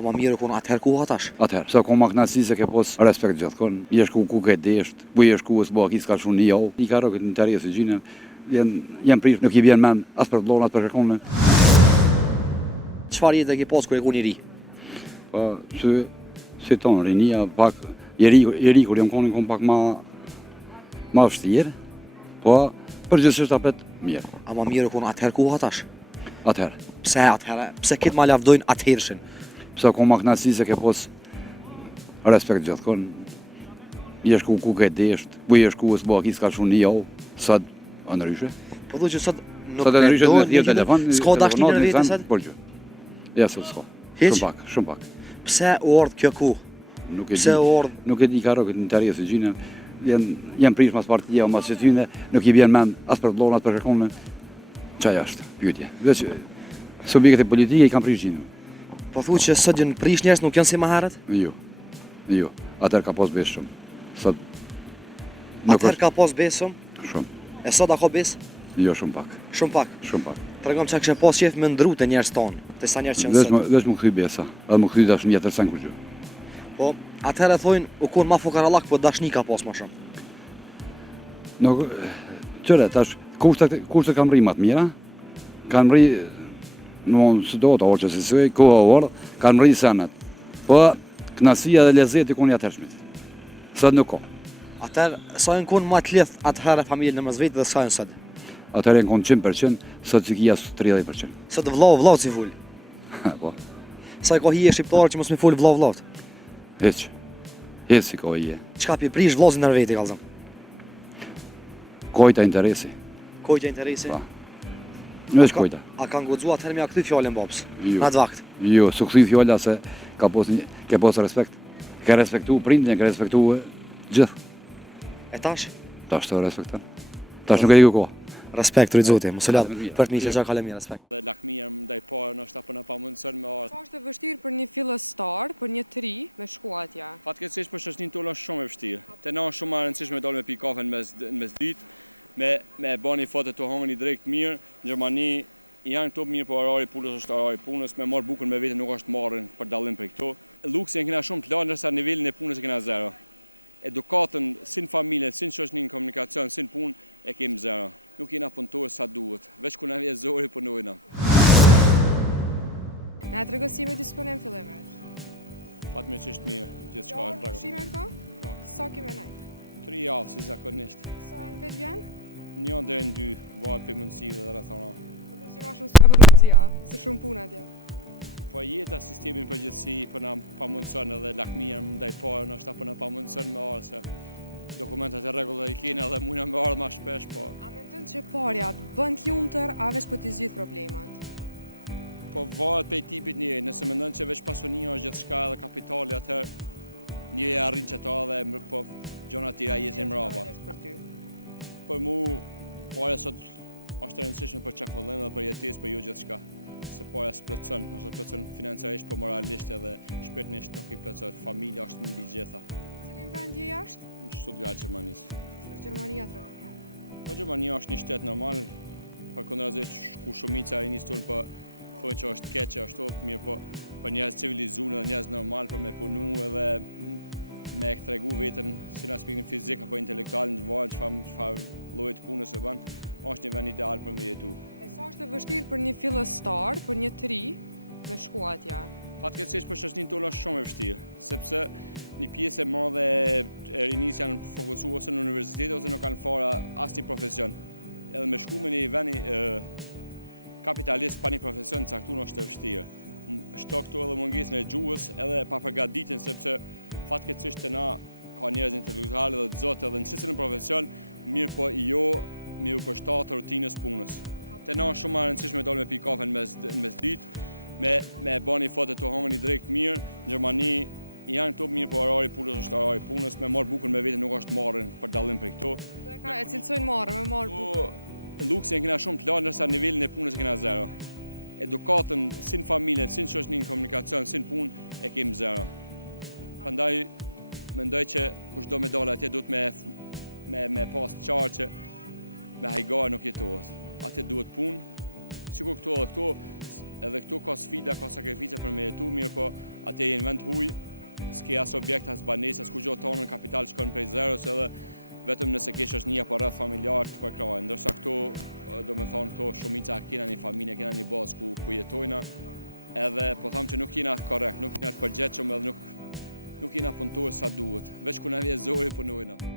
Ama mirë kun atëherë ku atash? Atëherë, sa ko ma knasi se ke pos respekt gjithkon, jesh ku ke desht, bu jesh ku s'bo aki s'ka shumë një jau, një karo këtë interes e gjinën, jem prish, nuk i vjen men, as për vlon, as për kërkone. Çfarë jetë ke pas kur e ku një ri? Pa, si tonë, rinia pak, jeri kur jam konin kom pak ma vështirë, po përgjithsisht apet mirë. Ama mirë kun atëherë ku atash? Atëherë, Pse atëherë? Pse këtë ma lavdojnë atëherëshin? sa ko ma knasi se ke pos respekt gjithkon, jesh ku ke desht, bu jesh ku s'bo aki s'ka shumë një jau, sot ndryshe. Po thu që sot nuk Sot ndryshe në mendojnë, telefon, s'ka dashni në vetë sot? Po gjë. Ja, sot s'ka. Hiq? Shumë pak. Pse u ardh kjo ku? Nuk e Pse di. u ardh? Nuk e di karo këtë interes e gjinën, jem prish mas partia, mas që tyne, nuk i vjen men, as për vlon, as për kërkone, qaj është, pyetje. Veç, subjekte politike i kam prish gjinën. Po thu që sot gjën prish njerëz nuk janë si më herët? Jo, atër ka pos besh shumë. Sot, nuk Atëherë ka pas besëm, shumë, e sot a ka bes? jo shumë pak, Shumë pak. shumë pak. Tregom çka kishe pas qef me ndru të njerëz tonë, të sa njerëz që janë sot. Veç më këthy besa, edhe më këthy dash një tërë sen kur gjë. Po, atëherë thojnë u kon ma fukarallak, po dashni ka pas më shumë. Nuk, qëre, tash, kushtet kam rri matë mira, kanë rri, në së do të orë që si sëj, koha orë, kanë rri senet. Po, knasia dhe lezeti kun jatërshmit. Sot nuk ka. Atëherë, sa janë kon ma të lidh atëherë familjen në mëzvetë dhe sa janë sot? Atëherë në konë 100%, sot që kia 30%. Sot vllau si ful. Po, Sa i ka hije shqiptarë që mos me ful vllau. heq si ka i e. Çka pi prish vllazin në vetë kallzon. Kojta interesi, Kojtja interesi. Pa. në është kojta. A ka ngoxuar atëherë me a kthy fjalën babs? Jo. Në atë vakt. Jo, su këthy fjolla se ke pos respekt. Ke respektu prindin, ke respektu gjithë. E tash? Tash të respektan. Tash nuk e di ku ka. Respekt rrit zoti, mos e lad. Mirë. Për të mirë çka kalë mirë respekt.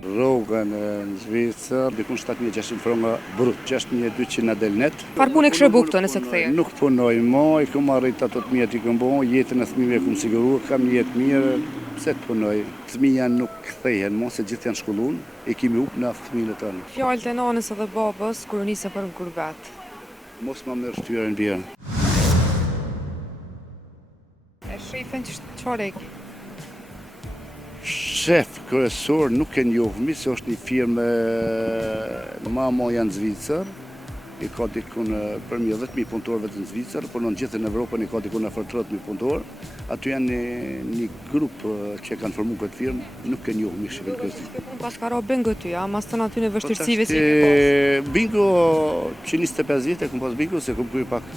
Rrogën në Zvicër, dikun 7.600 franga brut, 6.200 në del net. Farë punë kështë bu këto nëse ktheje? Nuk punoj mo, i kom arrit ato të mjetë i kom bo, jetën e thmive kom siguru, kam një jetë mirë, pse të punoj. Thmija nuk kthehen mo, se gjithë janë shkollun, e kimi up në thmile të anë. Fjallët e nanës edhe babës, kur nisë për në kurbet. Mos ma mërë shtyrën bjerë. E shefin qëfar e ki? Shef kryesor nuk e njohmi, se është një firmë mamo janë në Zvicër, i ka dikun për 10.000 punëtorëve të në Zvicër, por në gjithë në Evropën i ka dikun në 30.000 punëtorë. Aty janë një grup që kanë formu këtë firmë, nuk e njohmi shefin kryesor. Pas ka ra bingo ty, a? Mas të në aty në vështirësive si Bingo që 25 vite, kom pas bingo, se kom kuj pak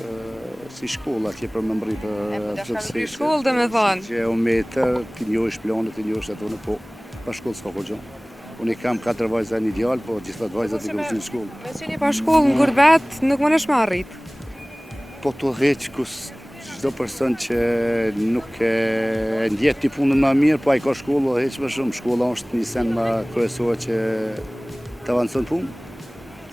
si shkolla atje për më mbri për shkollë dhe me thanë. Që o metër, ti njohish planet, ti njohish atonë, po pa shkollë s'ka po gjë. Unë i kam 4 vajza një djalë, po gjithat vajzat i kom shtu në shkollë. Me që një pa shkollë në gurbet, nuk më nesh me arrit. Po të heq kus çdo person që nuk e ndjet t'i punën ma mirë, po a i ka shkollë, heq më shumë. Shkolla është një sen ma kryesor që të avancon punë.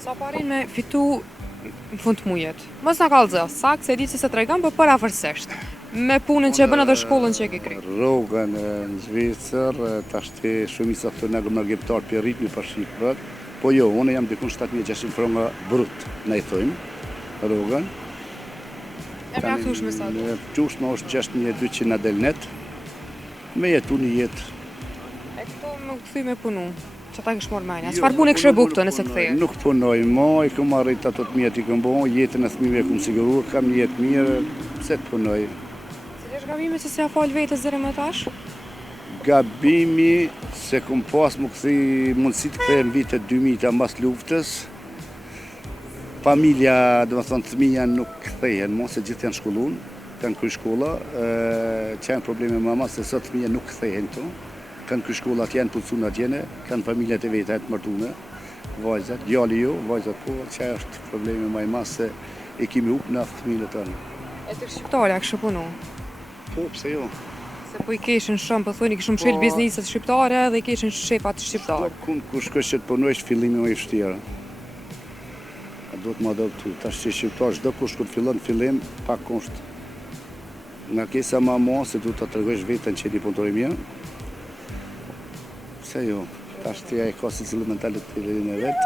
Sa parin me fitu në fund të mujet? Mos na kallëzë, sakt se di që se tregon, po për afërsisht. Me punën që e bën edhe shkollën që e ke kri. Rrogën në Zvicër, tashti shumica të në gëmërgjeptar për ritmi për Shqipërat, po jo, unë jam dikun 7.600 franga brut, në i thojmë, rrogën. E mjaftueshme sa? Mjaftueshme është 6.200 në del net, me jetu një jetë. E këto më këthy me punu, që ta kësh morë menja. Çfarë punë kështë bu këto nëse ktheje? Nuk punoj mo, i kom arrit ato të mjetë i kom bo, jetën e thmive kom siguru, kam një jetë mirë, pse të punoj. Gabimi që si a falë vetës zërë më tash? Gabimi se kom pas më këthi mundësi të kthejnë vitet 2000 mbas luftës. Familja, dhe më thonë, thmija nuk kthejnë mo, se gjithë janë shkollun, kanë kry shkolla. Që janë probleme mama, se sot thmija nuk kthejnë to. Kanë kry shkolla atje, janë pucun atjene, kanë familjat e veta e të mërtune, vajzat, djali jo, vajzat po, që është probleme maj mas, se e kimi up në thmile të anë. E të shqiptarja kështë punu? Po, pse jo? Se po i keshin shumë, po thoni kishëm shkel bizniset shqiptare dhe i keshin shefat shqiptarë. Kur shkoj që të punojsh, fillimi më i vështirë. A do të më adoptu. Tash që shqiptar, çdo kush kur fillon fillim, pak kusht. Nga kesa ma mo, se du të tregojsh vetën që një punëtor i mirë. Pse jo? Tash tja e ka si cilë mentalitet e vetë.